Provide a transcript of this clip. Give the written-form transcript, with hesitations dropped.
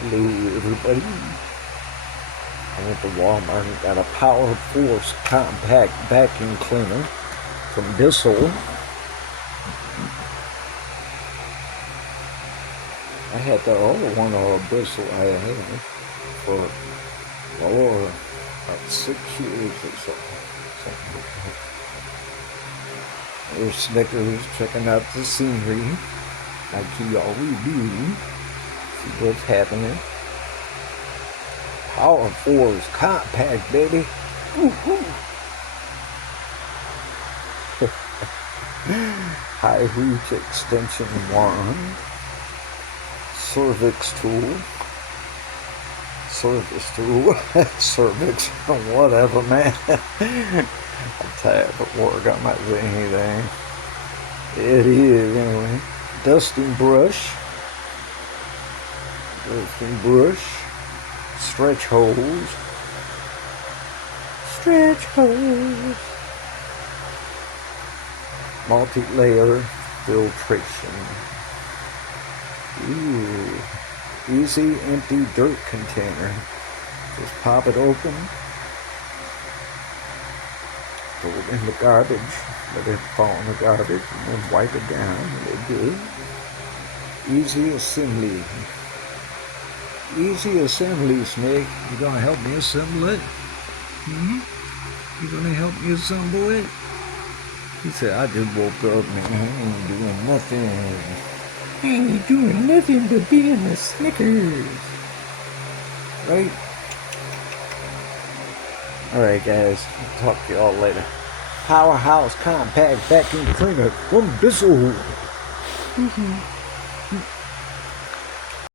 Hello everybody. I went to Walmart and got a Power Force compact vacuum cleaner from Bissell. I had the other one Bissell I had for about 6 years or so. There's Snickers checking out the scenery like he always do. See what's happening. Power Force compact, baby. Woo-hoo. High reach extension 1. Cervix tool. Service tool. Cervix. Whatever, man. I'm tired of work. I might say anything. It is, anyway. Dusting brush. Stretch hose. Multi-layer filtration. Ooh. Easy empty dirt container. Just pop it open. Throw it in the garbage. Let it fall in the garbage and then wipe it down. They're good. Easy assembly. Easy assembly, Snake. You gonna help me assemble it? You gonna help me assemble it? He said, I just woke up, man. I ain't doing nothing. I ain't doing nothing but being a Snickers. Right? Alright, guys. I'll talk to y'all later. Powerhouse compact vacuum cleaner from Bissell.